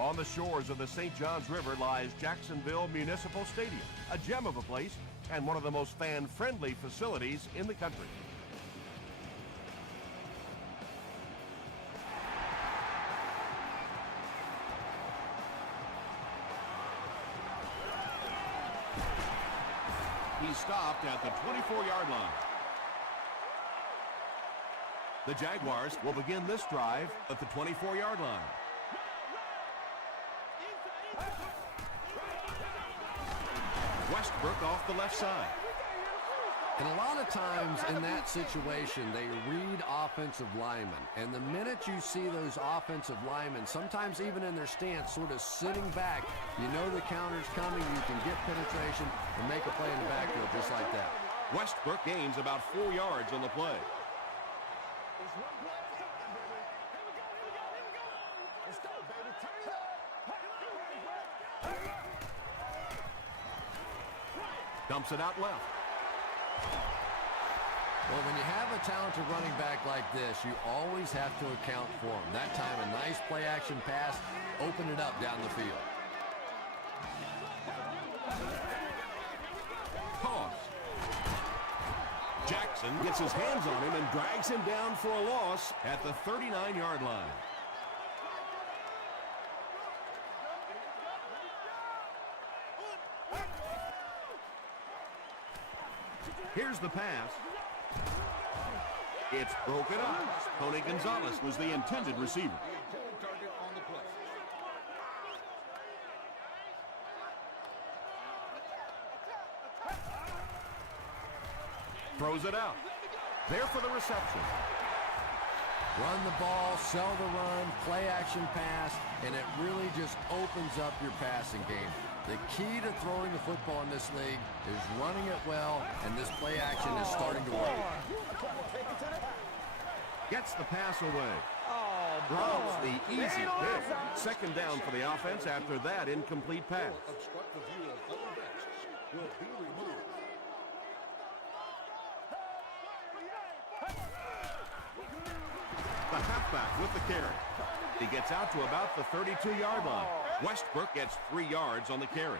On the shores of the St. Johns River lies Jacksonville Municipal Stadium, a gem of a place and one of the most fan-friendly facilities in the country. He stopped at the 24-yard line. The Jaguars will begin this drive at the 24-yard line. Westbrook off the left side. And a lot of times in that situation, they read offensive linemen. And the minute you see those offensive linemen, sometimes even in their stance, sort of sitting back, you know the counter's coming, you can get penetration and make a play in the backfield just like that. Westbrook gains about 4 yards on the play. Dumps it out left. Well, when you have a talented running back like this, you always have to account for him. That time, a nice play-action pass, open it up down the field. Toss. Jackson gets his hands on him and drags him down for a loss at the 39-yard line. Here's the pass. It's broken up. Tony Gonzalez was the intended receiver. Throws it out. There for the reception. Run the ball, sell the run, play action pass, and it really just opens up your passing game. The key to throwing the football in this league is running it well, and this play action is starting to work. Gets the pass away. Drops the easy pick. Second down for the offense after that incomplete pass. Obstruct the view of other backs will be removed. The halfback with the carry. He gets out to about the 32-yard line. Westbrook gets 3 yards on the carry.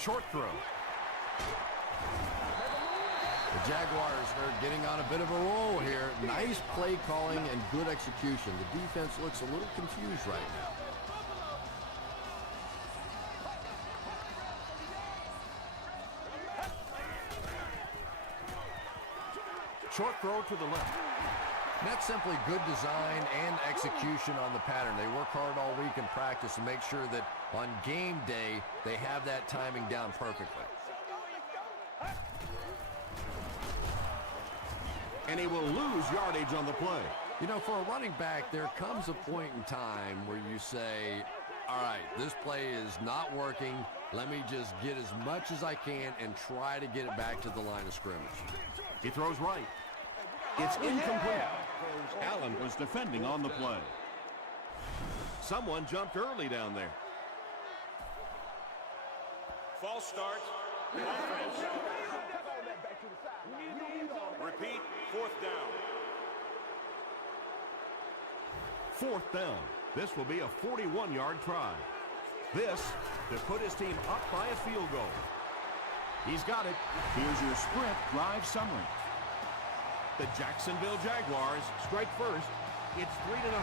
Short throw. The Jaguars are getting on a bit of a roll here. Nice play calling and good execution. The defense looks a little confused right now. Short throw to the left. And that's simply good design and execution on the pattern. They work hard all week in practice to make sure that on game day, they have that timing down perfectly. And he will lose yardage on the play. You know, for a running back, there comes a point in time where you say, all right, this play is not working. Let me just get as much as I can and try to get it back to the line of scrimmage. He throws right. It's incomplete. Allen was defending on the play. Someone jumped early down there. False start. Offense. Repeat, 4th down. 4th down. This will be a 41-yard try. This to put his team up by a field goal. He's got it. Here's your sprint drive summary. The Jacksonville Jaguars strike first. It's 3-0.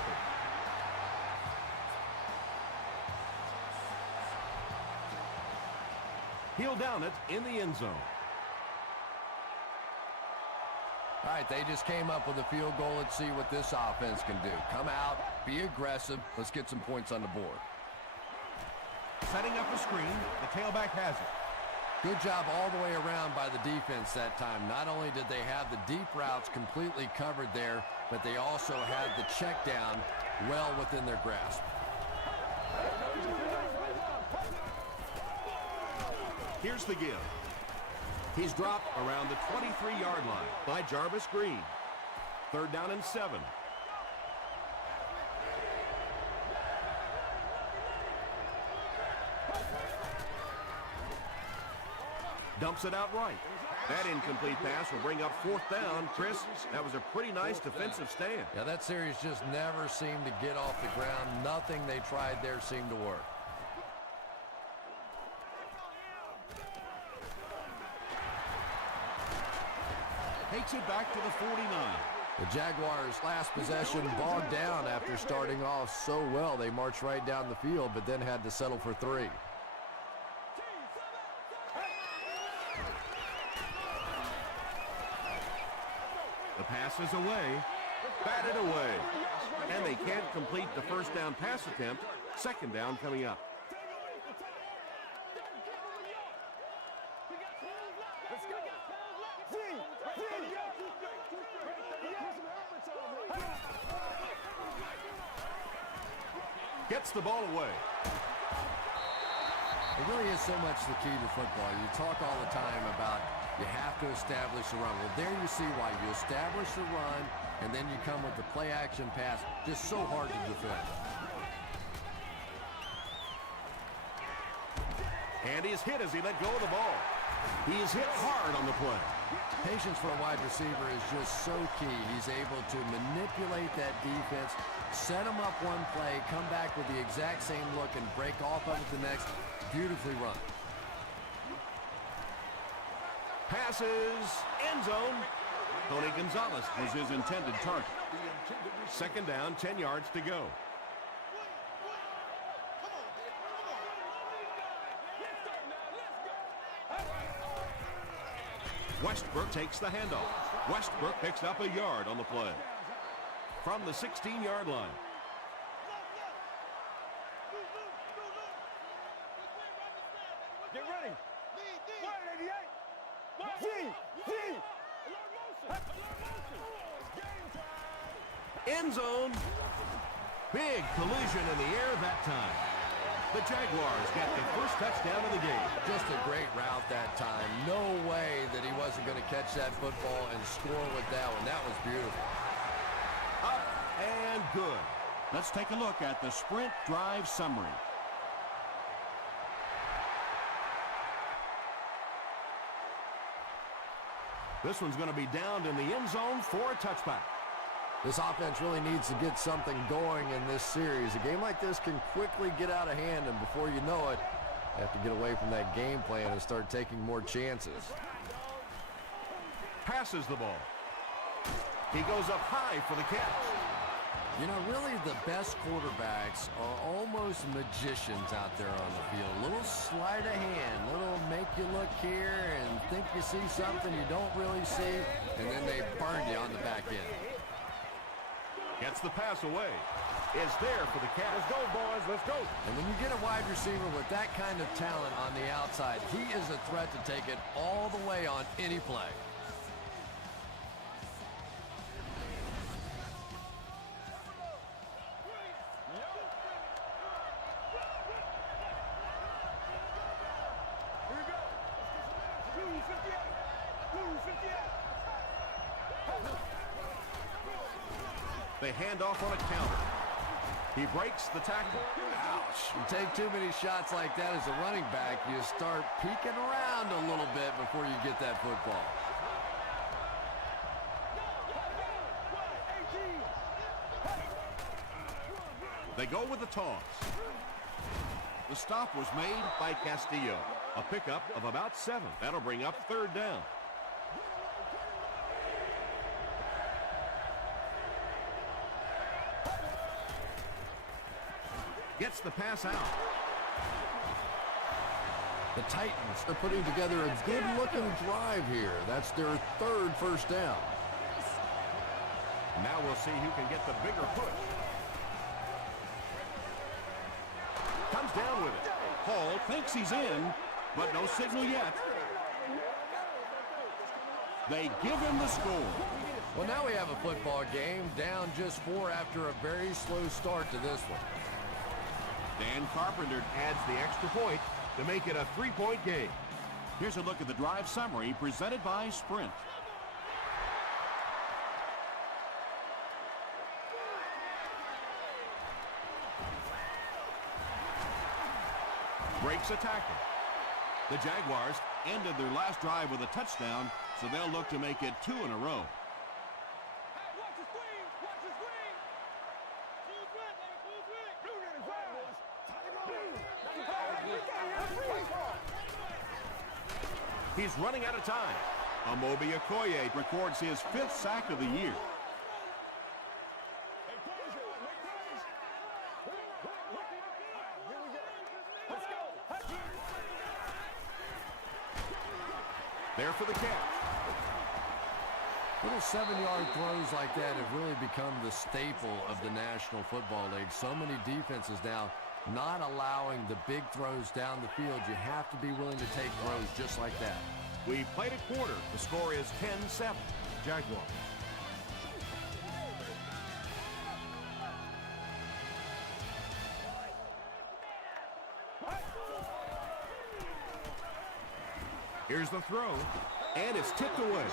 He'll down it in the end zone. All right, they just came up with a field goal. Let's see what this offense can do. Come out, be aggressive. Let's get some points on the board. Setting up a screen. The tailback has it. Good job all the way around by the defense that time. Not only did they have the deep routes completely covered there, but they also had the check down well within their grasp. Here's the give. He's dropped around the 23-yard line by Jarvis Green. 3rd down and 7. Dumps it out right. That incomplete pass will bring up 4th down. Chris, that was a pretty nice defensive stand. Yeah, that series just never seemed to get off the ground. Nothing they tried there seemed to work. Takes it back to the 49. The Jaguars' last possession bogged down after starting off so well. They marched right down the field, but then had to settle for 3. The pass is away, batted away, and they can't complete the first down pass attempt. 2nd down coming up. Gets the ball away. It really is so much the key to football. You talk all the time about you have to establish the run. Well, there you see why. You establish the run, and then you come with the play-action pass. Just so hard to defend. And he's hit as he let go of the ball. He's hit hard on the play. Patience for a wide receiver is just so key. He's able to manipulate that defense, set them up one play, come back with the exact same look, and break off of it the next. Beautifully run. Passes, end zone. Tony Gonzalez was his intended target. 2nd down, 10 yards to go. Westbrook takes the handoff. Westbrook picks up a yard on the play. From the 16-yard line. Get ready. End zone. Big collision in the air that time. The Jaguars get the first touchdown of the game. Just a great route that time. No way that he wasn't going to catch that football and score with that one. That was beautiful. Up and good. Let's take a look at the sprint drive summary. This one's going to be downed in the end zone for a touchback. This offense really needs to get something going in this series. A game like this can quickly get out of hand, and before you know it, you have to get away from that game plan and start taking more chances. Passes the ball. He goes up high for the catch. You know, really the best quarterbacks are almost magicians out there on the field. A little sleight of hand, little make you look here and think you see something you don't really see, and then they burn you on the back end. Gets the pass away. Is there for the catch. Let's go, boys. Let's go. And when you get a wide receiver with that kind of talent on the outside, he is a threat to take it all the way on any play. They hand off on a counter. He breaks the tackle. Ouch. You take too many shots like that as a running back, you start peeking around a little bit before you get that football. They go with the toss. The stop was made by Castillo. A pickup of about 7. That'll bring up 3rd down. Gets the pass out. The Titans are putting together a good-looking drive here. That's their 3rd first down. Now we'll see who can get the bigger push. Comes down with it. Hall thinks he's in, but no signal yet. They give him the score. Well, now we have a football game down just 4 after a very slow start to this one. Dan Carpenter adds the extra point to make it a 3-point game. Here's a look at the drive summary presented by Sprint. Breaks a tackle. The Jaguars ended their last drive with a touchdown, so they'll look to make it 2 in a row. He's running out of time. Amobi Okoye records his 5th sack of the year. There for the catch. Little 7-yard throws like that have really become the staple of the National Football League. So many defenses now not allowing the big throws down the field. You have to be willing to take throws just like that. We played a quarter. The score is 10-7. Jaguars. Here's the throw, and it's tipped away.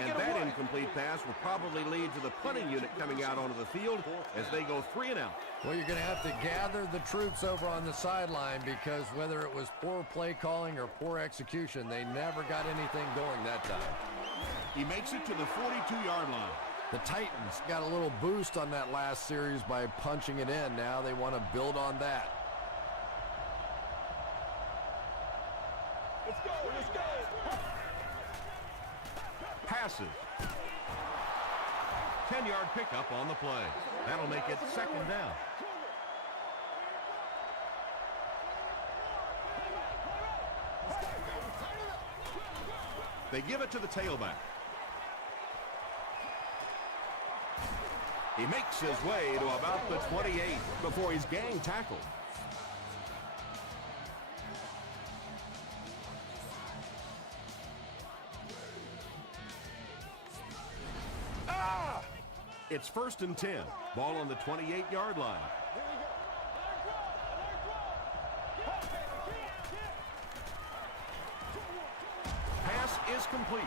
And that incomplete pass will probably lead to the punting unit coming out onto the field as they go 3 and out. Well, you're going to have to gather the troops over on the sideline because whether it was poor play calling or poor execution, they never got anything going that time. He makes it to the 42-yard line. The Titans got a little boost on that last series by punching it in. Now they want to build on that. Let's go, let's go. Passes. 10-yard pickup on the play. That'll make it 2nd down. They give it to the tailback. He makes his way to about the 28 before he's gang tackled. It's 1st and 10. Ball on the 28-yard line. Pass is complete.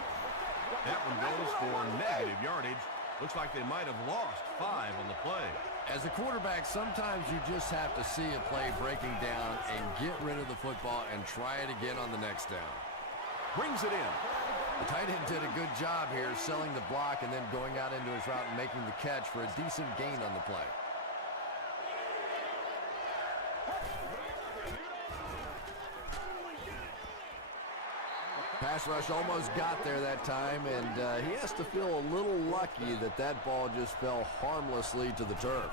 That one goes for negative yardage. Looks like they might have lost 5 on the play. As a quarterback, sometimes you just have to see a play breaking down and get rid of the football and try it again on the next down. Brings it in. The tight end did a good job here selling the block and then going out into his route and making the catch for a decent gain on the play. Pass rush almost got there that time, and he has to feel a little lucky that that ball just fell harmlessly to the turf.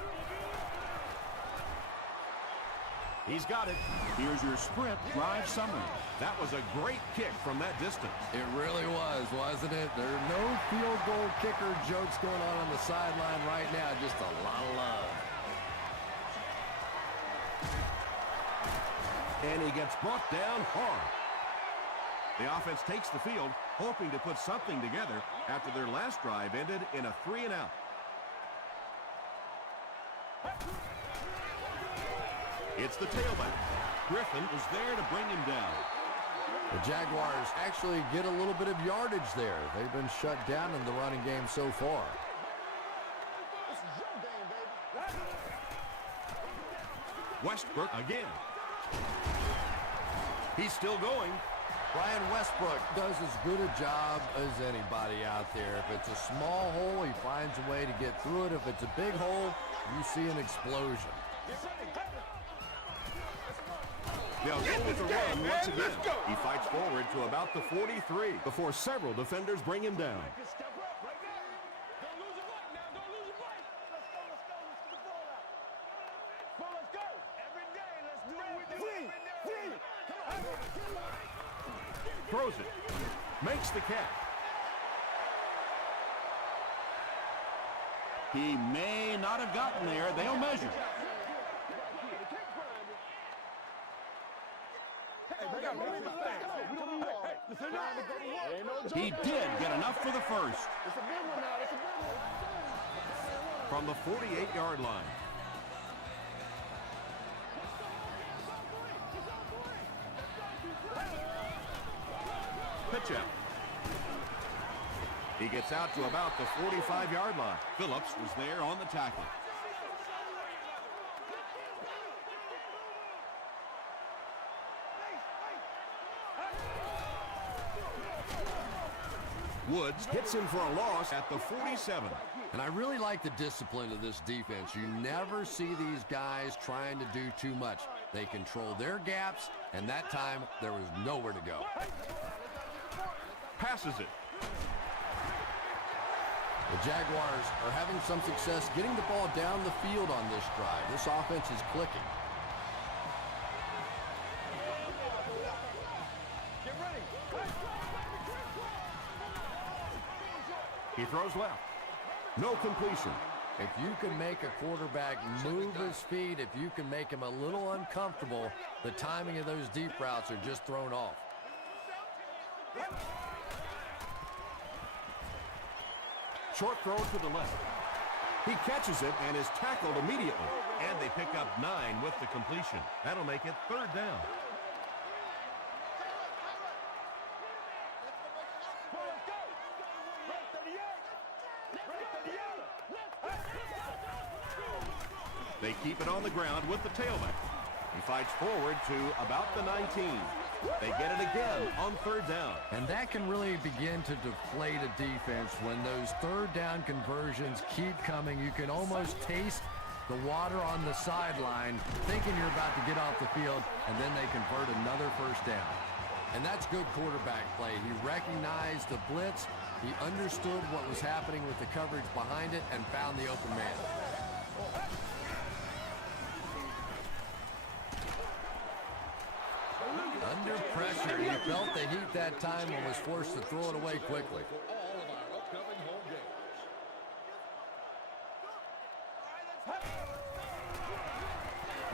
He's got it. Here's your sprint drive summary. That was a great kick from that distance. It really was, wasn't it? There are no field goal kicker jokes going on the sideline right now. Just a lot of love. And he gets brought down hard. The offense takes the field, hoping to put something together after their last drive ended in a 3 and out. It's the tailback. Griffin is there to bring him down. The Jaguars actually get a little bit of yardage there. They've been shut down in the running game so far. Westbrook again. He's still going. Brian Westbrook does as good a job as anybody out there. If it's a small hole, he finds a way to get through it. If it's a big hole, you see an explosion. They'll go with the run once again. He fights forward to about the 43 before several defenders bring him down. Throws it. Makes the catch. He may not have gotten there. They'll measure. He did get enough for the first. From the 48-yard line. Pitch out. He gets out to about the 45-yard line. Phillips was there on the tackle. Woods hits him for a loss at the 47. And I really like the discipline of this defense. You never see these guys trying to do too much. They control their gaps, and that time there was nowhere to go. Passes it. The Jaguars are having some success getting the ball down the field on this drive. This offense is clicking. He throws left. No completion. If you can make a quarterback move his feet, if you can make him a little uncomfortable, the timing of those deep routes are just thrown off. Short throw to the left. He catches it and is tackled immediately. And they pick up 9 with the completion. That'll make it 3rd down. They keep it on the ground with the tailback. He fights forward to about the 19. They get it again on 3rd down. And that can really begin to deflate a defense when those 3rd down conversions keep coming. You can almost taste the water on the sideline, thinking you're about to get off the field, and then they convert another 1st down. And that's good quarterback play. He recognized the blitz, he understood what was happening with the coverage behind it, and found the open man. Under pressure, he felt the heat that time and was forced to throw it away quickly.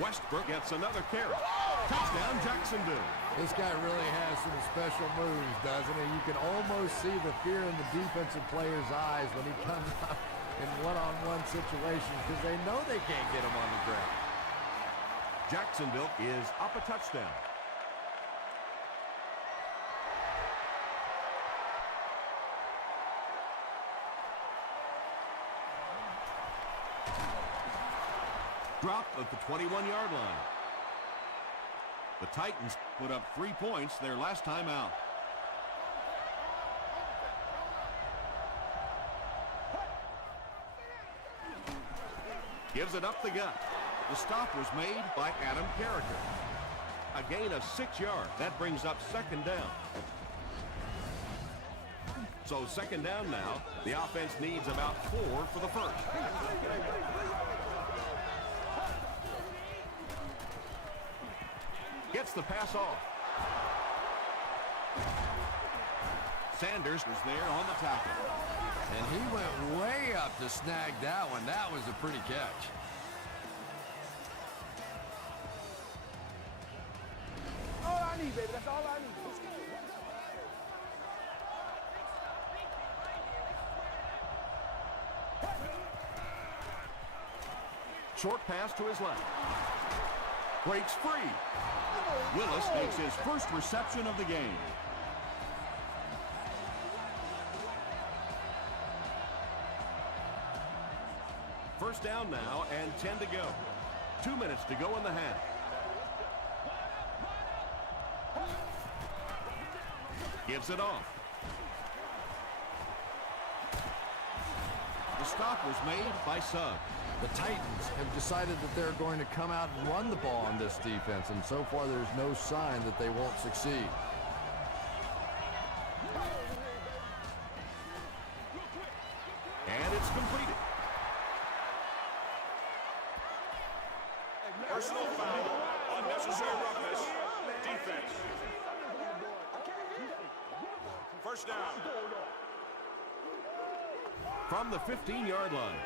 Westbrook gets another carry. Touchdown, Jacksonville. This guy really has some special moves, doesn't he? You can almost see the fear in the defensive player's eyes when he comes up in one-on-one situations because they know they can't get him on the ground. Jacksonville is up a touchdown. Dropped at the 21-yard line. The Titans put up 3 points their last time out. Gives it up the gut. The stop was made by Adam Carricker. A gain of 6 yards. That brings up 2nd down. So 2nd down now. The offense needs about 4 for the 1st. Gets the pass off. Sanders was there on the tackle. And he went way up to snag that one. That was a pretty catch. All I need, baby. That's all I need. Let's go. Short pass to his left. Breaks free. Willis makes his first reception of the game. First down now and 10 to go. 2 minutes to go in the half. Gives it off. The stop was made by Suggs. The Titans have decided that they're going to come out and run the ball on this defense, and so far there's no sign that they won't succeed. And it's completed. Personal foul, unnecessary roughness, defense. First down. From the 15-yard line.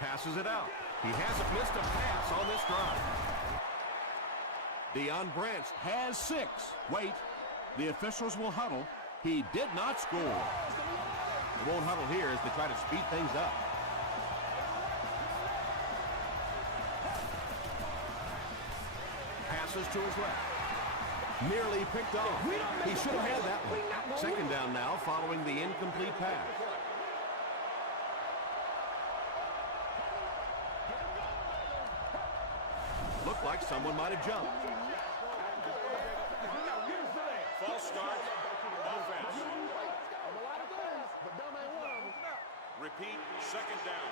Passes it out. He hasn't missed a pass on this drive. Deion Branch has 6. Wait, the officials will huddle. He did not score. They won't huddle here as they try to speed things up. Passes to his left. Nearly picked off. He should have had that one. 2nd down now following the incomplete pass. like someone might have jumped. False start. Offense. Repeat, second down.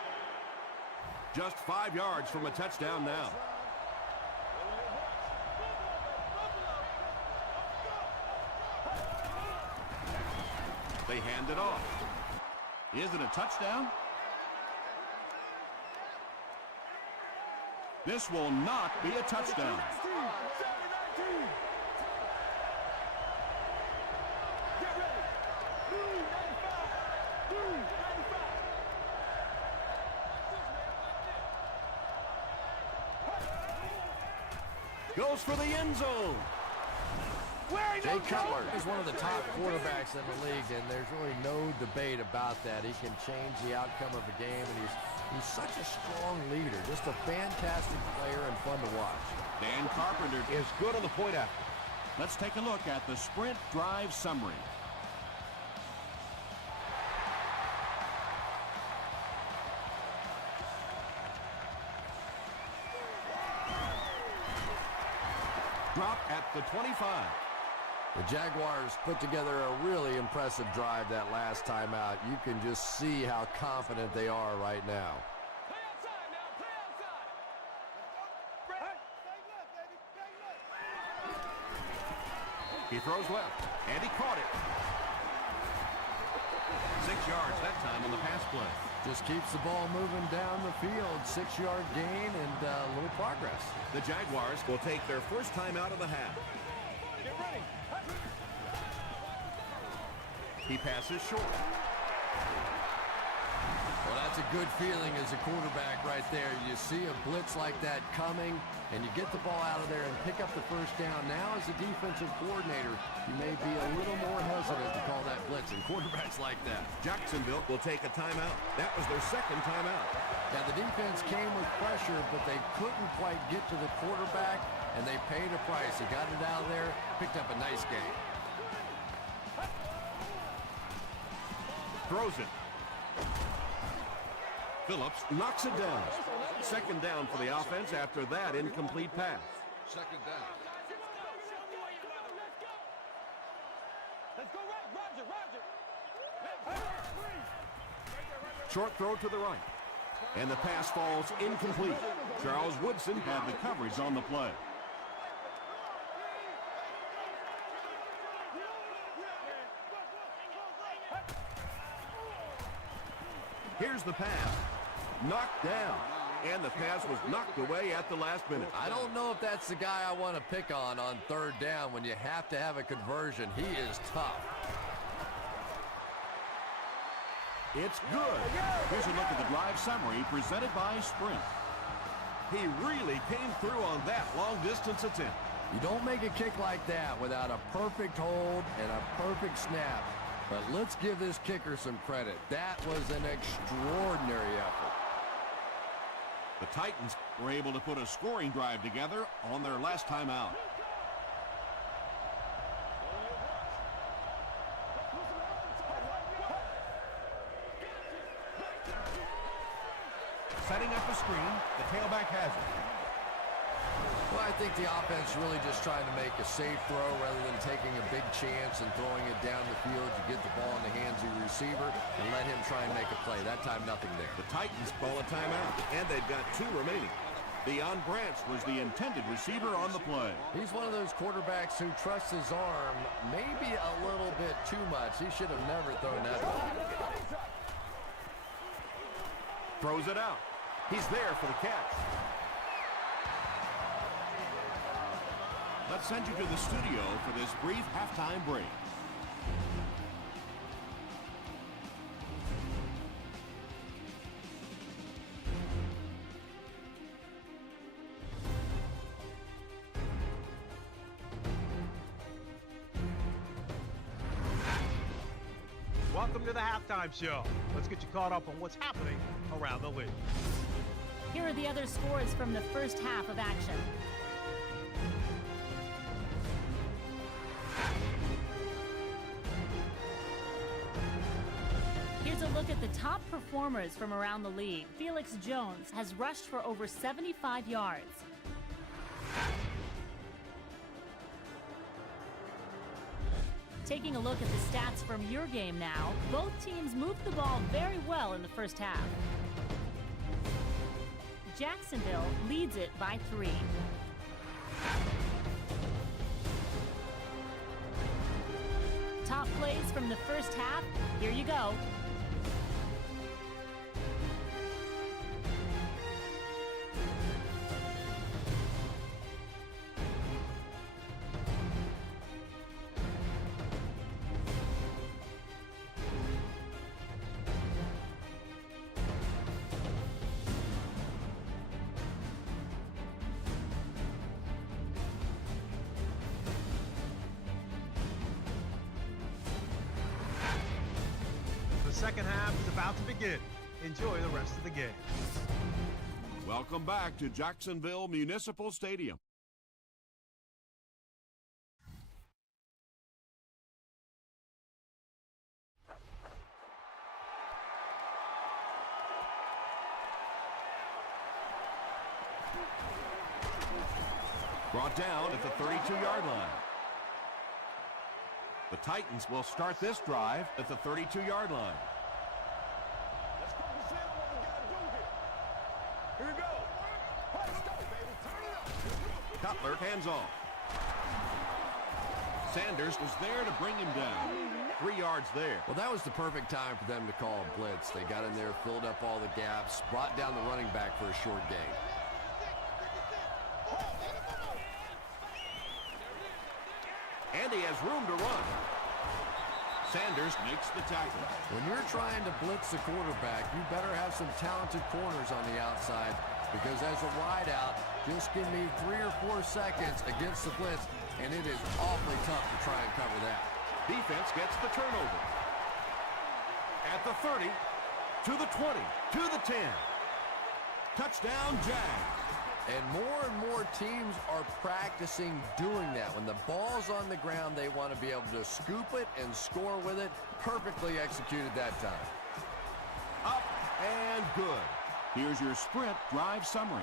Just 5 yards from a touchdown now. They hand it off. Is it a touchdown? This will not be a touchdown. Goes for the end zone. Jay Cutler is one of the top quarterbacks in the league, and there's really no debate about that. He can change the outcome of a game, and he's such a strong leader. Just a fantastic player and fun to watch. Dan Carpenter is good on the point after. Let's take a look at the sprint drive summary. Drop at the 25. The Jaguars put together a really impressive drive that last time out. You can just see how confident they are right now. He throws left, and he caught it. 6 yards that time on the pass play. Just keeps the ball moving down the field. 6-yard gain and a little progress. The Jaguars will take their first time out of the half. Get ready. He passes short. Well, that's a good feeling as a quarterback right there. You see a blitz like that coming, and you get the ball out of there and pick up the first down. Now, as a defensive coordinator, you may be a little more hesitant to call that blitz, and quarterbacks like that. Jacksonville will take a timeout. That was their second timeout. Now, the defense came with pressure, but they couldn't quite get to the quarterback, and they paid a price. He got it out of there, picked up a nice game. Throws it. Phillips knocks it down. Second down for the offense after that incomplete pass. Second down. Let's go right, Roger. Short throw to the right. And the pass falls incomplete. Charles Woodson had the coverage on the play. Here's the pass. Knocked down. And the pass was knocked away at the last minute. I don't know if that's the guy I want to pick on third down when you have to have a conversion. He is tough. It's good. Here's a look at the drive summary presented by Sprint. He really came through on that long-distance attempt. You don't make a kick like that without a perfect hold and a perfect snap. But let's give this kicker some credit. That was an extraordinary effort. The Titans were able to put a scoring drive together on their last time out. Setting up a screen, the tailback has it. Well, I think the offense really just trying to make a safe throw rather than taking a big chance and throwing it down the field. You get the ball in the hands of your receiver and let him try and make a play. That time, nothing there. The Titans call a timeout, and they've got 2 remaining. Deion Branch was the intended receiver on the play. He's one of those quarterbacks who trusts his arm maybe a little bit too much. He should have never thrown that ball. Throws it out. He's there for the catch. Let's send you to the studio for this brief halftime break. Welcome to the halftime show. Let's get you caught up on what's happening around the league. Here are the other scores from the first half of action. Here's a look at the top performers from around the league. Felix Jones has rushed for over 75 yards. Taking a look at the stats from your game now, both teams moved the ball very well in the first half. Jacksonville leads it by 3. Top plays from the first half, here you go. The second half is about to begin. Enjoy the rest of the game. Welcome back to Jacksonville Municipal Stadium. Brought down at the 32-yard line. The Titans will start this drive at the 32-yard line. Let's focus in on what we got to do here. Here we go. Let's go, baby. Turn it up. Cutler hands off. Sanders was there to bring him down. 3 yards there. Well, that was the perfect time for them to call a blitz. They got in there, filled up all the gaps, brought down the running back for a short gain. And he has room to run. Sanders makes the tackle. When you're trying to blitz the quarterback, you better have some talented corners on the outside, because as a wideout, just give me 3 or 4 seconds against the blitz, and it is awfully tough to try and cover that. Defense gets the turnover. At the 30, to the 20, to the 10. Touchdown, Jags. And more teams are practicing doing that. When the ball's on the ground, they want to be able to scoop it and score with it. Perfectly executed that time. Up and good. Here's your sprint drive summary.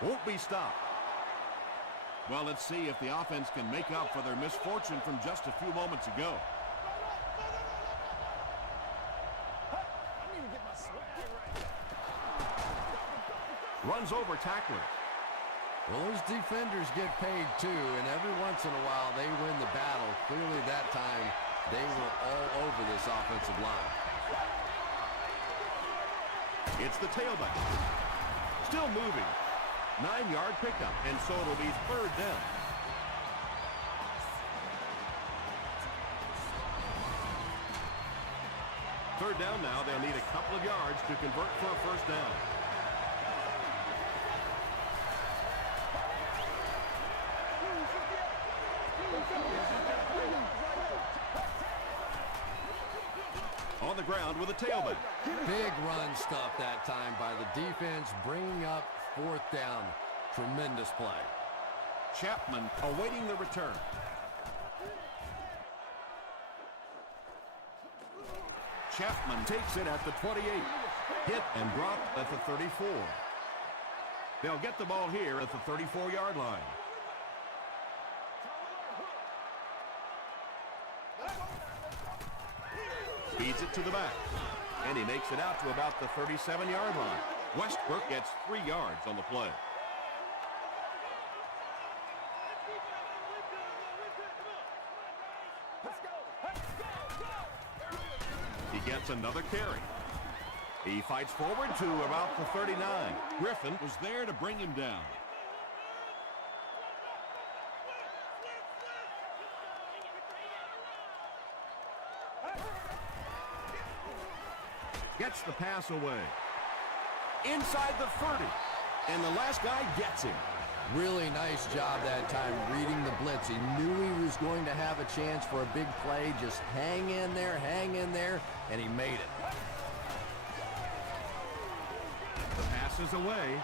Won't be stopped. Well, let's see if the offense can make up for their misfortune from just a few moments ago. Runs over tackler. Well, those defenders get paid too, and every once in a while they win the battle. Clearly that time they were all over this offensive line. It's the tailback. Still moving. 9-yard pickup, and so it'll be 3rd down. Third down now, they'll need a couple of yards to convert for a 1st down. On the ground with a tailback. Big run stuff that time by the defense, bringing up 4th down. Tremendous play. Chapman awaiting the return. Chapman takes it at the 28. Hit and dropped at the 34. They'll get the ball here at the 34-yard line. Feeds it to the back. And he makes it out to about the 37-yard line. Westbrook gets 3 yards on the play. He gets another carry. He fights forward to about the 39. Griffin was there to bring him down. Gets the pass away. Inside the 30. And the last guy gets him. Really nice job that time reading the blitz. He knew he was going to have a chance for a big play. Just hang in there, and he made it. The pass is away.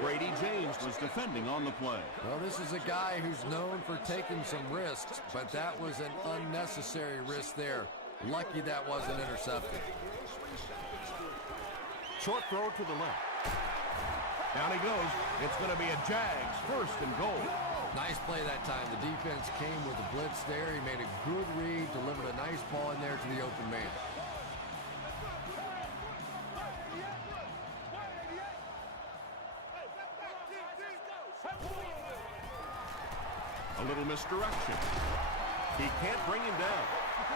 Brady James was defending on the play. Well, this is a guy who's known for taking some risks, but that was an unnecessary risk there. Lucky that wasn't intercepted. Short throw to the left. Down he goes. It's going to be a Jags first and goal. Nice play that time. The defense came with a blitz there. He made a good read, delivered a nice ball in there to the open man. A little misdirection. He can't bring him down.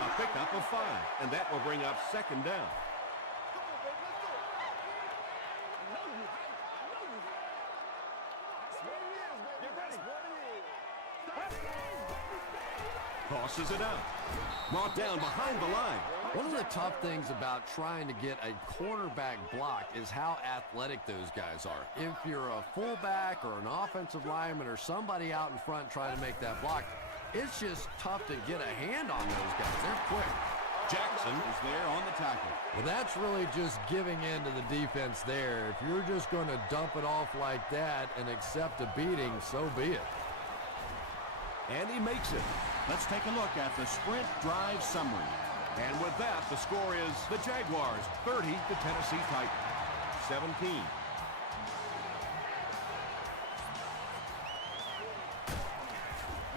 A pickup of 5, and that will bring up second down. Tosses it out. Brought down behind the line. One of the tough things about trying to get a cornerback blocked is how athletic those guys are. If you're a fullback or an offensive lineman or somebody out in front trying to make that block, it's just tough to get a hand on those guys. They're quick. Jackson is there on the tackle. Well, that's really just giving in to the defense there. If you're just going to dump it off like that and accept a beating, so be it. And he makes it. Let's take a look at the sprint drive summary. And with that, the score is the Jaguars 30 to Tennessee Titans 17.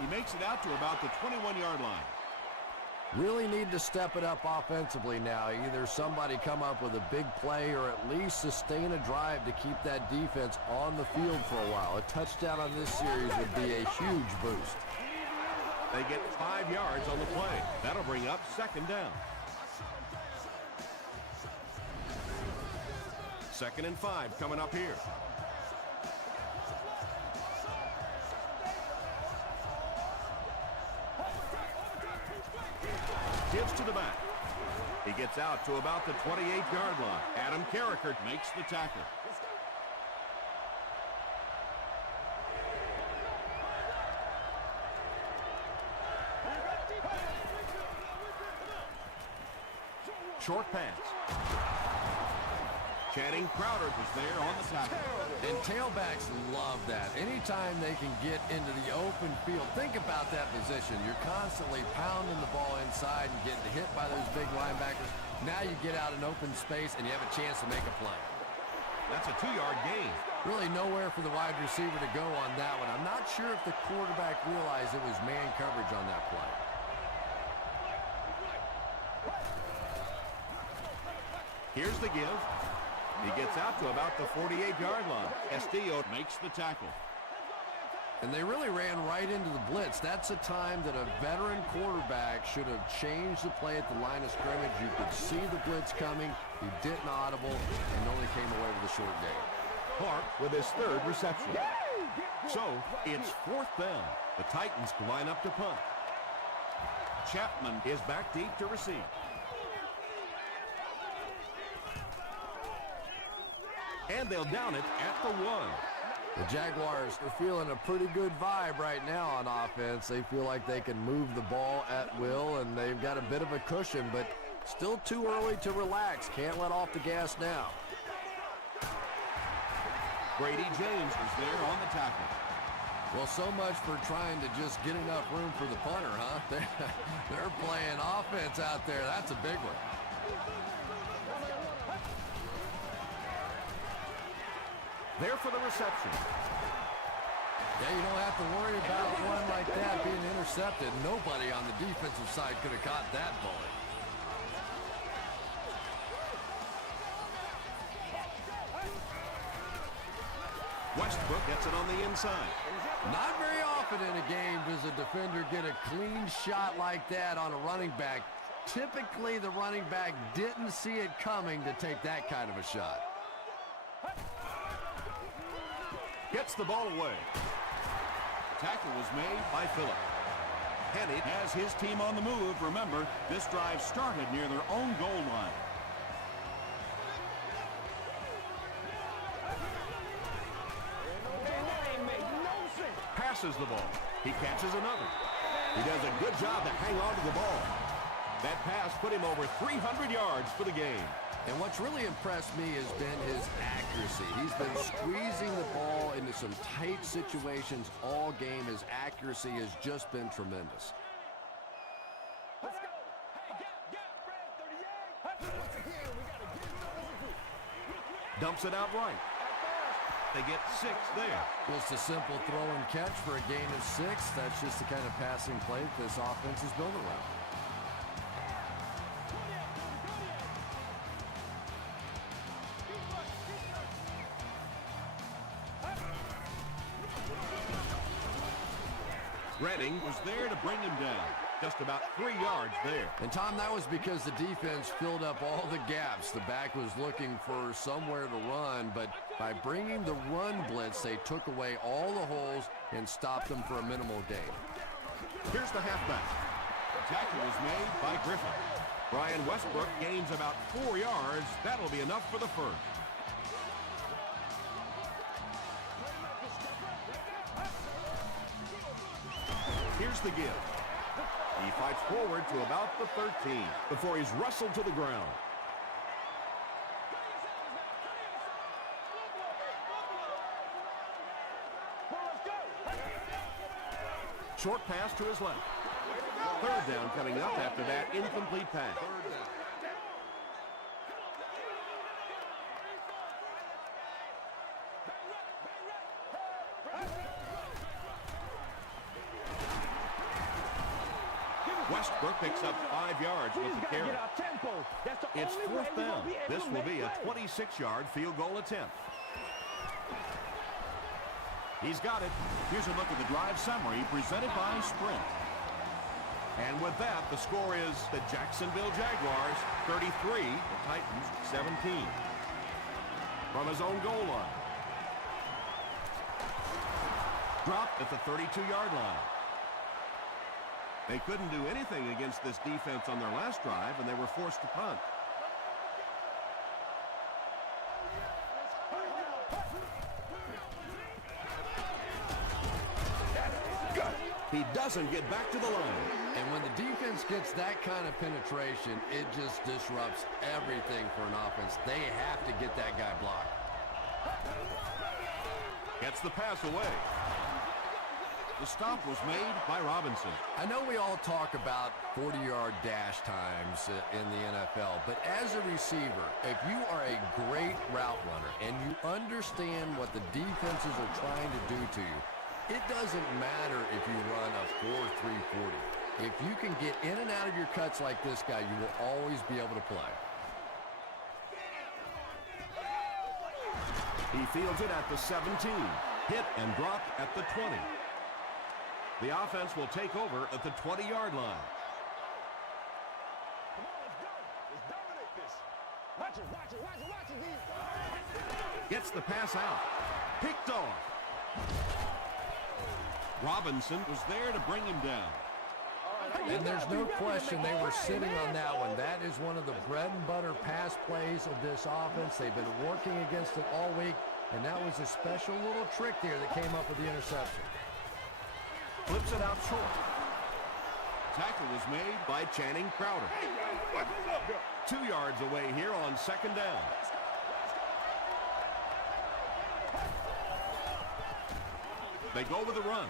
He makes it out to about the 21-yard line. Really need to step it up offensively now. Either somebody come up with a big play or at least sustain a drive to keep that defense on the field for a while. A touchdown on this series would be a huge boost. They get 5 yards on the play. That'll bring up second down. 2nd and 5 coming up here. Gives to the back. He gets out to about the 28-yard line. Adam Carricker makes the tackle. Short pass. Channing Crowder was there on the tackle. And tailbacks love that. Anytime they can get into the open field, think about that position. You're constantly pounding the ball inside and getting hit by those big linebackers. Now you get out in open space and you have a chance to make a play. That's a 2-yard gain. Really nowhere for the wide receiver to go on that one. I'm not sure if the quarterback realized it was man coverage on that play. Here's the give. He gets out to about the 48-yard line. Castillo makes the tackle. And they really ran right into the blitz. That's a time that a veteran quarterback should have changed the play at the line of scrimmage. You could see the blitz coming. He didn't audible and only came away with a short gain. Clark with his 3rd reception. So it's 4th down. The Titans line up to punt. Chapman is back deep to receive. And they'll down it at the 1. The Jaguars are feeling a pretty good vibe right now on offense. They feel like they can move the ball at will, and they've got a bit of a cushion, but still too early to relax. Can't let off the gas now. Brady James was there on the tackle. Well, so much for trying to just get enough room for the punter, huh? They're playing offense out there. That's a big one. There for the reception. Yeah, you don't have to worry about one like that being intercepted. Nobody on the defensive side could have caught that bullet. Westbrook gets it on the inside. Not very often in a game does a defender get a clean shot like that on a running back. Typically, the running back didn't see it coming to take that kind of a shot. Gets the ball away. Tackle was made by Phillip. Hennig has his team on the move. Remember, this drive started near their own goal line. Passes the ball. He catches another. He does a good job to hang on to the ball. That pass put him over 300 yards for the game. And what's really impressed me has been his accuracy. He's been squeezing the ball into some tight situations all game. His accuracy has just been tremendous. Let's go. Hey, get, Fred, 38. Once again, we got to get it over. Dumps it out right. They get 6 there. Just a simple throw and catch for a gain of 6. That's just the kind of passing play that this offense is built around. Redding was there to bring him down. Just about 3 yards there. And, Tom, that was because the defense filled up all the gaps. The back was looking for somewhere to run, but by bringing the run blitz, they took away all the holes and stopped them for a minimal gain. Here's the halfback. The tackle was made by Griffin. Brian Westbrook gains about 4 yards. That'll be enough for the first. Here's the give. He fights forward to about the 13 before he's wrestled to the ground. Short pass to his left. Third down coming up after that incomplete pass. Westbrook picks up 5 yards with the carry. It's 4th down. This will be a 26-yard field goal attempt. He's got it. Here's a look at the drive summary presented by Sprint. And with that, the score is the Jacksonville Jaguars 33, the Titans 17. From his own goal line. Dropped at the 32-yard line. They couldn't do anything against this defense on their last drive, and they were forced to punt. He doesn't get back to the line. And when the defense gets that kind of penetration, it just disrupts everything for an offense. They have to get that guy blocked. Gets the pass away. The stop was made by Robinson. I know we all talk about 40-yard dash times in the NFL, but as a receiver, if you are a great route runner and you understand what the defenses are trying to do to you, it doesn't matter if you run a 4.3 40. If you can get in and out of your cuts like this guy, you will always be able to play. He fields it at the 17. Hit and dropped at the 20. The offense will take over at the 20-yard line. Come on, let's go. Let's dominate this. Watch it. Gets the pass out. Picked off. Robinson was there to bring him down. And there's no question they were sitting on that one. That is one of the bread and butter pass plays of this offense. They've been working against it all week, and that was a special little trick there that came up with the interception. Flips it out short. Tackle was made by Channing Crowder. 2 yards away here on 2nd down. They go with the run.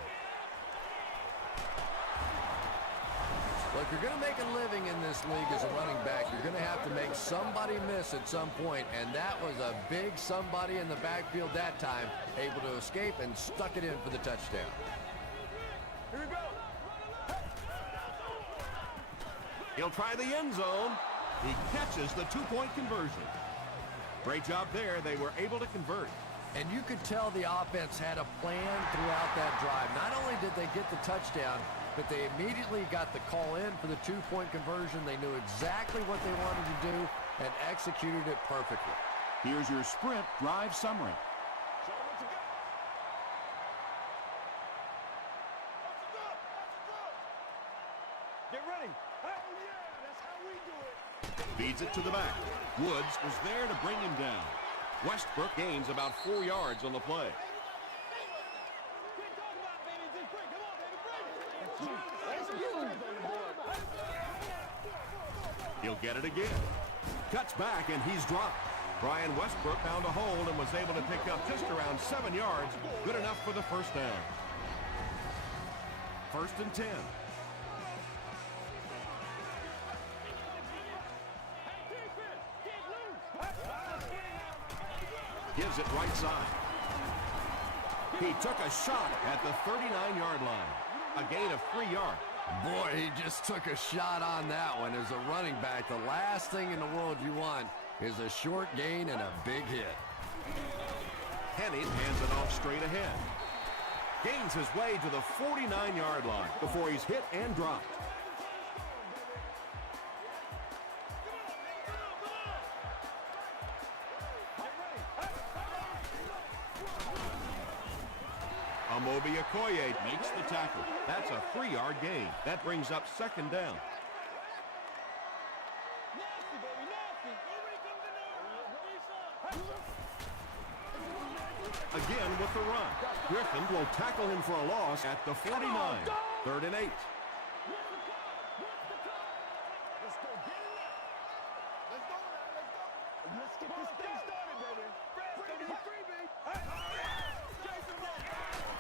Look, you're going to make a living in this league as a running back. You're going to have to make somebody miss at some point, and that was a big somebody in the backfield that time, able to escape and stuck it in for the touchdown. Here we go. He'll try the end zone. He catches the 2-point conversion. Great job there. They were able to convert. And you could tell the offense had a plan throughout that drive. Not only did they get the touchdown, but they immediately got the call in for the 2-point conversion. They knew exactly what they wanted to do and executed it perfectly. Here's your Sprint drive summary. Show them what you got. Get ready. Oh, yeah, that's how we do it. Feeds it to the back. Woods was there to bring him down. Westbrook gains about 4 yards on the play. get it again. Cuts back, and he's dropped. Brian Westbrook found a hole and was able to pick up just around 7 yards. Good enough for the first down. 1st and 10. Gives it right side. He took a shot at the 39-yard line. A gain of 3 yards. Boy, he just took a shot on that one. As a running back, the last thing in the world you want is a short gain and a big hit. Henning hands it off straight ahead. Gains his way to the 49-yard line before he's hit and dropped. Amobi Okoye makes the tackle. That's a 3-yard gain. That brings up 2nd down. Again with the run. Griffin will tackle him for a loss at the 49. 3rd and 8. Let's get this thing started, baby.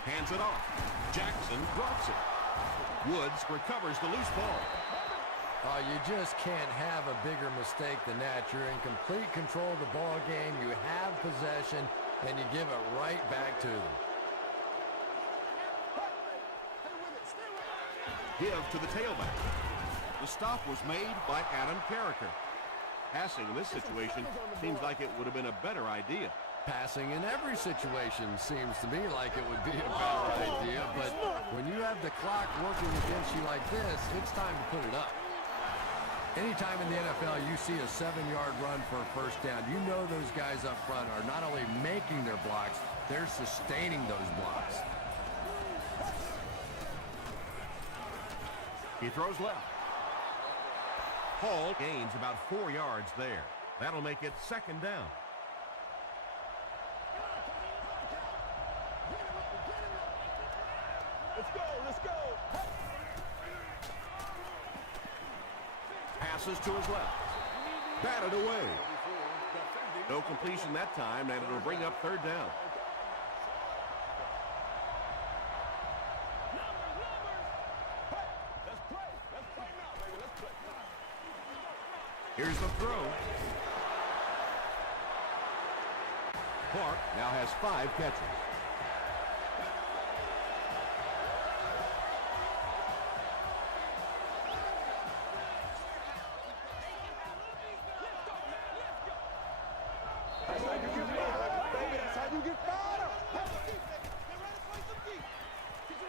Hands it off. Jackson drops it. Woods recovers the loose ball. Oh, you just can't have a bigger mistake than that. You're in complete control of the ball game. You have possession, and you give it right back to them. Give to the tailback. The stop was made by Adam Carricker. Passing in this situation seems like it would have been a better idea. Passing in every situation seems to me like it would be a better idea, but when you have the clock working against you like this, it's time to put it up. Anytime in the NFL you see a 7-yard run for a first down, you know those guys up front are not only making their blocks, they're sustaining those blocks. He throws left. Hall gains about 4 yards there. That'll make it 2nd down. Let's go. Passes to his left. Batted away. No completion that time, and it'll bring up 3rd down. Here's the throw. Clark now has 5 catches.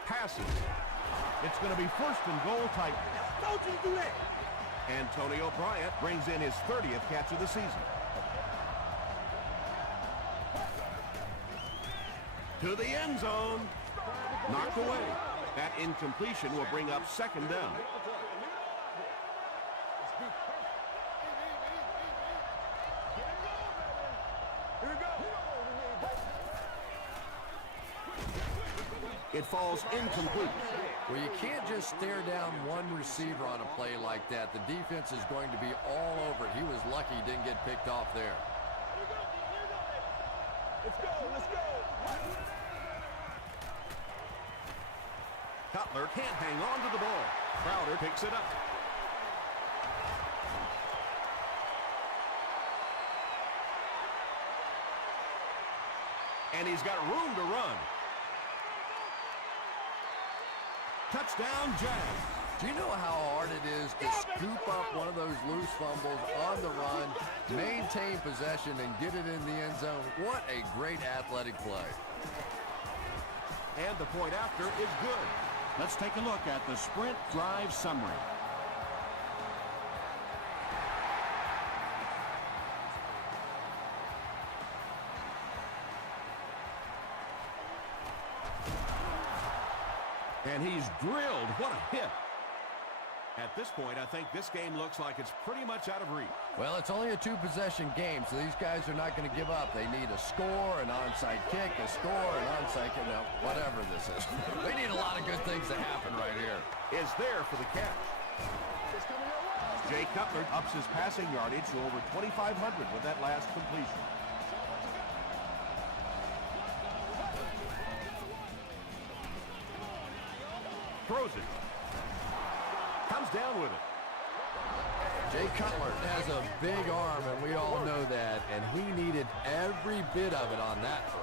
Passes. It's going to be 1st and goal Titans. Don't you do that. Antonio Bryant brings in his 30th catch of the season. To the end zone. Knocked away. That incompletion will bring up 2nd down. It falls incomplete. Well, you can't just stare down one receiver on a play like that. The defense is going to be all over it. He was lucky he didn't get picked off there. Let's go. Cutler can't hang on to the ball. Crowder picks it up. And he's got room to run. Touchdown, Jags. Do you know how hard it is to scoop up one of those loose fumbles on the run, maintain possession, and get it in the end zone? What a great athletic play. And the point after is good. Let's take a look at the sprint drive summary. And he's drilled. What a hit. At this point, I think this game looks like it's pretty much out of reach. Well, it's only a 2-possession game, so these guys are not going to give up. They need a score, an onside kick, a score, an onside kick. Now, whatever this is. They need a lot of good things to happen right here. Is there for the catch. Jay Cutler ups his passing yardage to over 2,500 with that last completion. Throws it. Comes down with it. Jay Cutler has a big arm, and we all know that, and he needed every bit of it on that throw.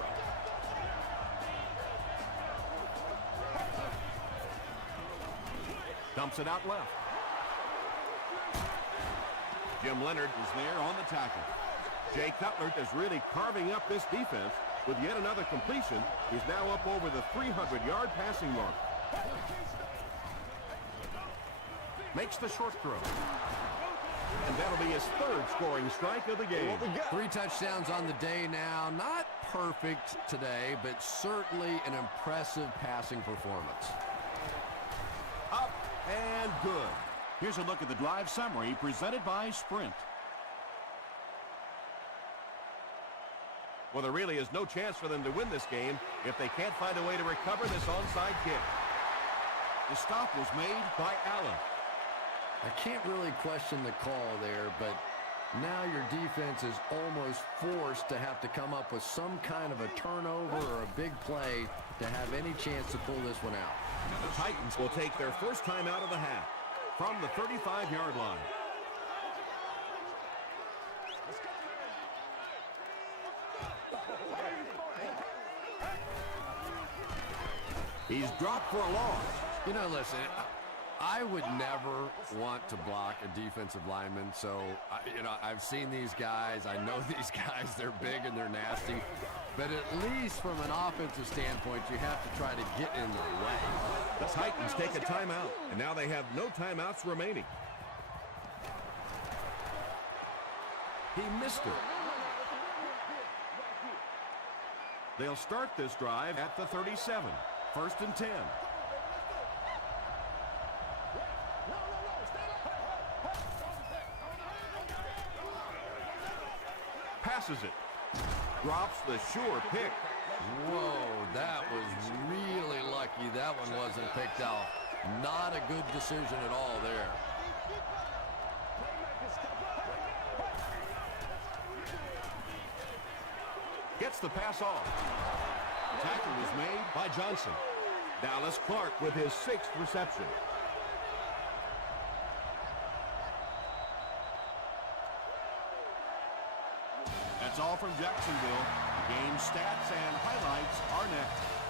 Dumps it out left. Jim Leonard is there on the tackle. Jay Cutler is really carving up this defense with yet another completion. He's now up over the 300-yard passing mark. Makes the short throw. And that'll be his third scoring strike of the game. 3 touchdowns on the day now. Not perfect today, but certainly an impressive passing performance. Up and good. Here's a look at the drive summary presented by Sprint. Well, there really is no chance for them to win this game if they can't find a way to recover this onside kick. The stop was made by Allen. I can't really question the call there, but now your defense is almost forced to have to come up with some kind of a turnover or a big play to have any chance to pull this one out. The Titans will take their first time out of the half from the 35-yard line. He's dropped for a loss. You know, listen, I would never want to block a defensive lineman, so, I've seen these guys. I know these guys. They're big and they're nasty. But at least from an offensive standpoint, you have to try to get in their way. The Titans take a timeout, and now they have no timeouts remaining. He missed it. They'll start this drive at the 37. 1st and 10. Passes it. Drops the sure pick. Whoa, that was really lucky that one wasn't picked off. Not a good decision at all there. Gets the pass off. Tackle was made by Johnson. Dallas Clark with his 6th reception. That's all from Jacksonville. Game stats and highlights are next.